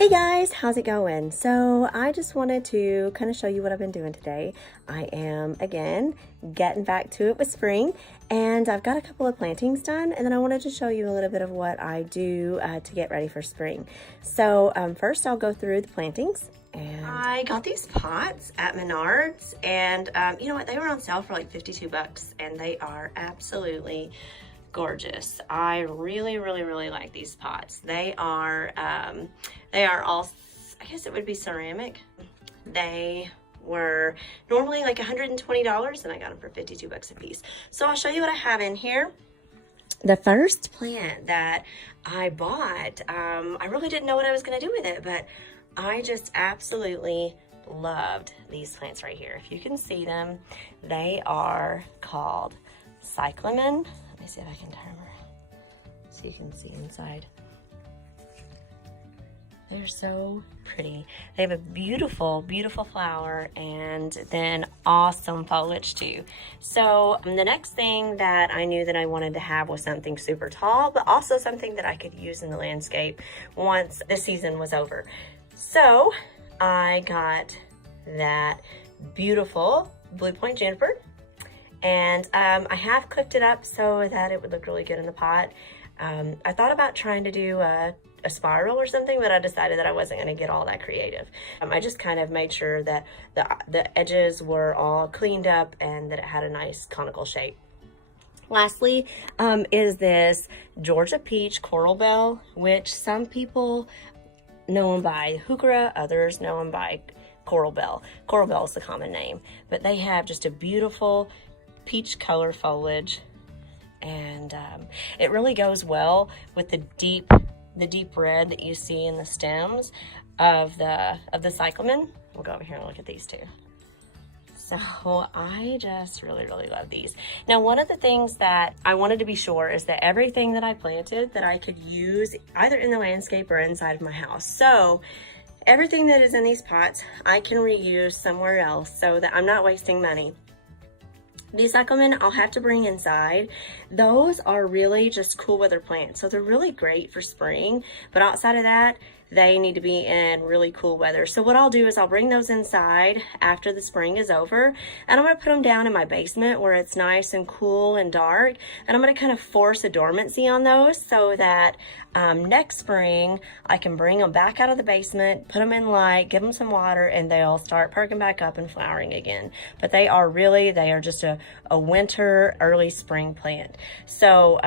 Hey guys, how's it going? So I just wanted to kind of show you what I've been doing today. I am, again, getting back to it with spring, and I've got a couple of plantings done, and then I wanted to show you a little bit of what I do to get ready for spring. So first I'll go through the plantings. And I got these pots at Menards, and you know what, they were on sale for like 52 bucks, and they are absolutely gorgeous. I really like these pots. They are all, I guess it would be ceramic. They were normally like $120 and I got them for 52 bucks a piece. So I'll show you what I have in here. The first plant that I bought, I really didn't know what I was going to do with it, but I just absolutely loved these plants right here. If you can see them, they are called Cyclamen. Let me see if I can turn around so you can see inside. They're so pretty. They have a beautiful flower and then awesome foliage too. So the next thing that I knew that I wanted to have was something super tall, but also something that I could use in the landscape once the season was over. So I got that beautiful Blue Point Juniper. And I have cooked it up so that it would look really good in the pot. I thought about trying to do a spiral or something, but I decided that I wasn't going to get all that creative. I just kind of made sure that the edges were all cleaned up and that it had a nice conical shape. Lastly is this Georgia Peach Coral Bell, which some people know them by heuchera, others know them by Coral Bell. Coral Bell is the common name, but they have just a beautiful peach color foliage, and it really goes well with the deep red that you see in the stems of the cyclamen. We'll go over here and look at these two. So I just really love these. Now, one of the things that I wanted to be sure is that everything that I planted that I could use either in the landscape or inside of my house. So everything that is in these pots I can reuse somewhere else so that I'm not wasting money. These cyclamen I'll have to bring inside. Those are really just cool weather plants, so they're really great for spring, but outside of that, they need to be in really cool weather. So what I'll do is I'll bring those inside after the spring is over, and I'm going to put them down in my basement where it's nice and cool and dark, and I'm going to kind of force a dormancy on those so that next spring I can bring them back out of the basement, put them in light, give them some water, and they'll start perking back up and flowering again. But they are just a winter, early spring plant. So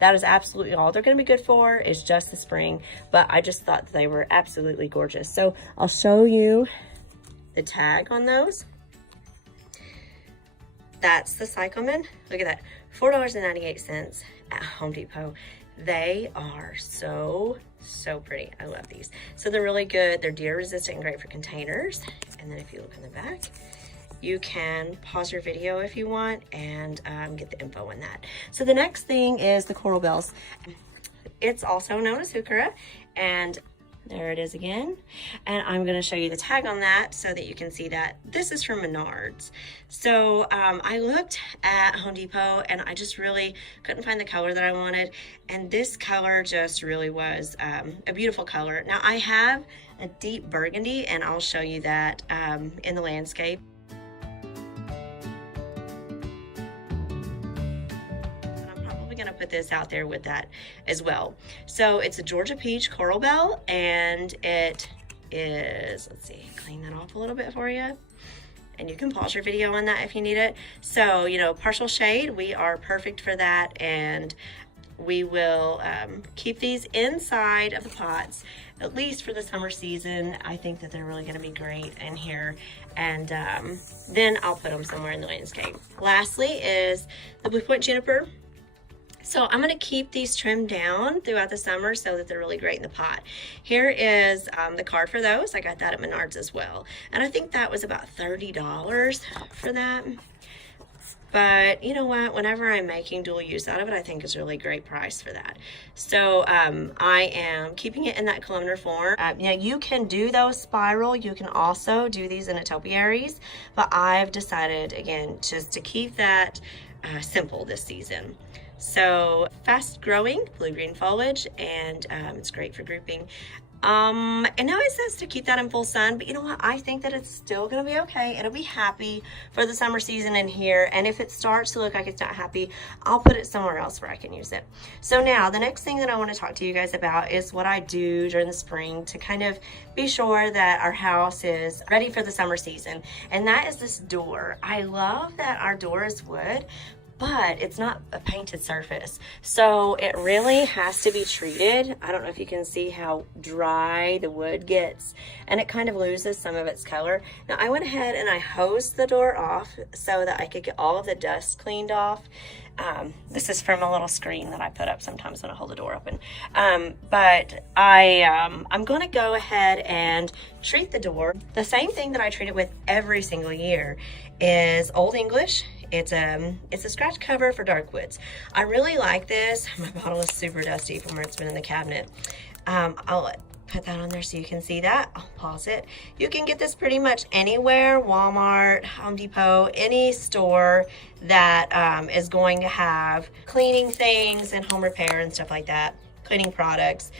that is absolutely all they're going to be good for, is just the spring, but I just thought that they were absolutely gorgeous. So I'll show you the tag on those. That's the cyclamen. Look at that, $4.98 at Home Depot. They are so pretty. I love these. So they're really good. They're deer resistant and great for containers. And then if you look in the back, you can pause your video if you want and get the info on that. So the next thing is the coral bells. It's also known as heuchera, and there it is again. And I'm going to show you the tag on that so that you can see that this is from Menards. So I looked at Home Depot and I just really couldn't find the color that I wanted. And this color just really was a beautiful color. Now I have a deep burgundy, and I'll show you that in the landscape. Gonna put this out there with that as well. So it's a Georgia Peach Coral Bell, and it is, let's see, clean that off a little bit for you, and you can pause your video on that if you need it. So, you know, partial shade, we are perfect for that, and we will keep these inside of the pots at least for the summer season. I think that they're really going to be great in here, and then I'll put them somewhere in the landscape. Lastly is the Blue Point Juniper. So I'm going to keep these trimmed down throughout the summer so that they're really great in the pot. Here is the card for those. I got that at Menards as well. And I think that was about $30 for that. But you know what? Whenever I'm making dual use out of it, I think it's a really great price for that. So I am keeping it in that columnar form. Now you can do those spiral. You can also do these in a topiaries. But I've decided, again, just to keep that simple this season. So fast growing blue-green foliage, and it's great for grouping. And now it says to keep that in full sun, but you know what? I think that it's still gonna be okay. It'll be happy for the summer season in here. And if it starts to look like it's not happy, I'll put it somewhere else where I can use it. So now the next thing that I want to talk to you guys about is what I do during the spring to kind of be sure that our house is ready for the summer season. And that is this door. I love that our door is wood, but it's not a painted surface. So it really has to be treated. I don't know if you can see how dry the wood gets, and it kind of loses some of its color. Now I went ahead and I hosed the door off so that I could get all of the dust cleaned off. This is from a little screen that I put up sometimes when I hold the door open. But I'm gonna go ahead and treat the door. The same thing that I treat it with every single year is Old English. It's a scratch cover for dark woods. I really like this. My bottle is super dusty from where it's been in the cabinet. I'll put that on there so you can see that. I'll pause it. You can get this pretty much anywhere, Walmart, Home Depot, any store that is going to have cleaning things and home repair and stuff like that, cleaning products.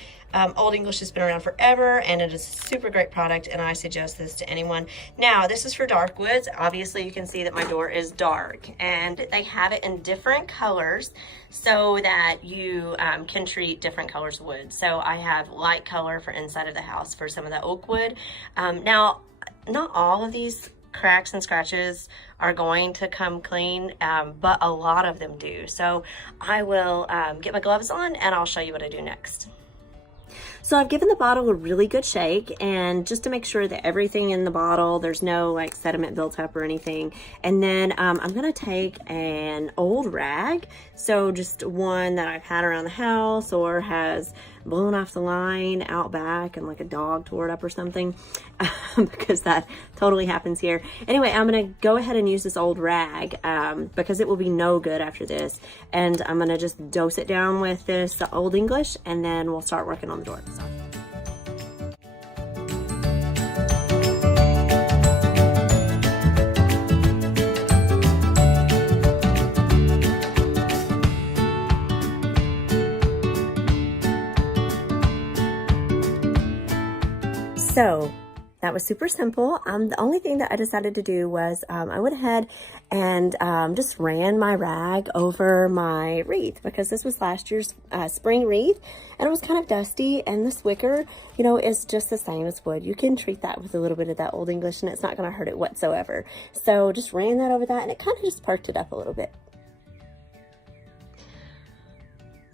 Old English has been around forever, and it is a super great product, and I suggest this to anyone. Now, this is for dark woods. Obviously, you can see that my door is dark, and they have it in different colors so that you can treat different colors of wood. So I have light color for inside of the house for some of the oak wood. Now, not all of these cracks and scratches are going to come clean, but a lot of them do. So I will get my gloves on, and I'll show you what I do next. So I've given the bottle a really good shake, and just to make sure that everything in the bottle, there's no like sediment built up or anything. And then I'm gonna take an old rag, so just one that I've had around the house or has blown off the line out back and like a dog tore it up or something, because that totally happens here. Anyway, I'm gonna go ahead and use this old rag because it will be no good after this. And I'm gonna just dose it down with this Old English, and then we'll start working on the door. So that was super simple. The only thing that I decided to do was I went ahead and just ran my rag over my wreath, because this was last year's spring wreath, and it was kind of dusty, and this wicker, you know, is just the same as wood. You can treat that with a little bit of that Old English, and it's not going to hurt it whatsoever. So just ran that over that, and it kind of just perked it up a little bit.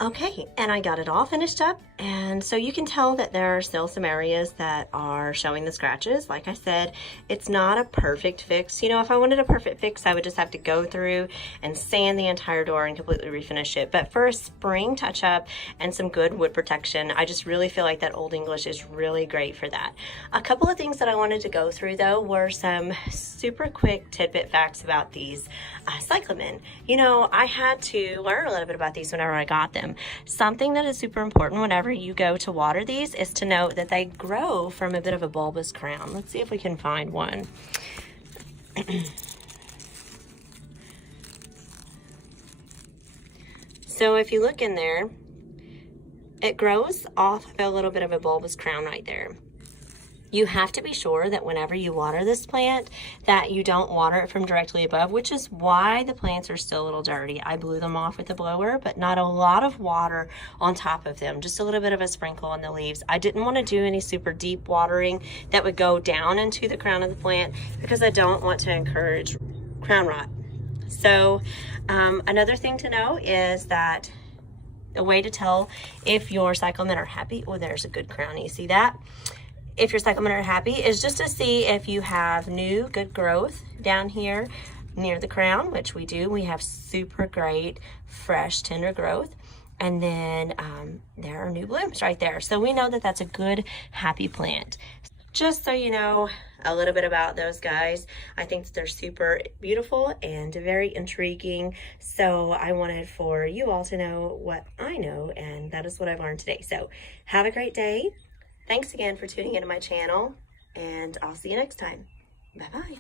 Okay, and I got it all finished up, and so you can tell that there are still some areas that are showing the scratches. Like I said, it's not a perfect fix. You know, if I wanted a perfect fix, I would just have to go through and sand the entire door and completely refinish it. But for a spring touch-up and some good wood protection, I just really feel like that Old English is really great for that. A couple of things that I wanted to go through, though, were some super quick tidbit facts about these Cyclamen. You know, I had to learn a little bit about these whenever I got them. Something that is super important whenever you go to water these is to note that they grow from a bit of a bulbous crown. Let's see if we can find one. So if you look in there, it grows off of a little bit of a bulbous crown right there. You have to be sure that whenever you water this plant that you don't water it from directly above, which is why the plants are still a little dirty. I blew them off with a blower, but not a lot of water on top of them, just a little bit of a sprinkle on the leaves. I didn't want to do any super deep watering that would go down into the crown of the plant, because I don't want to encourage crown rot. So another thing to know is that a way to tell if your cyclamen are happy, oh, there's a good crown, you see that? If your cyclamen are happy is just to see if you have new good growth down here near the crown, which we do. We have super great fresh tender growth, and then there are new blooms right there. So we know that that's a good happy plant. Just so you know a little bit about those guys, I think that they're super beautiful and very intriguing. So I wanted for you all to know what I know, and that is what I've learned today. So have a great day. Thanks again for tuning into my channel, and I'll see you next time. Bye-bye.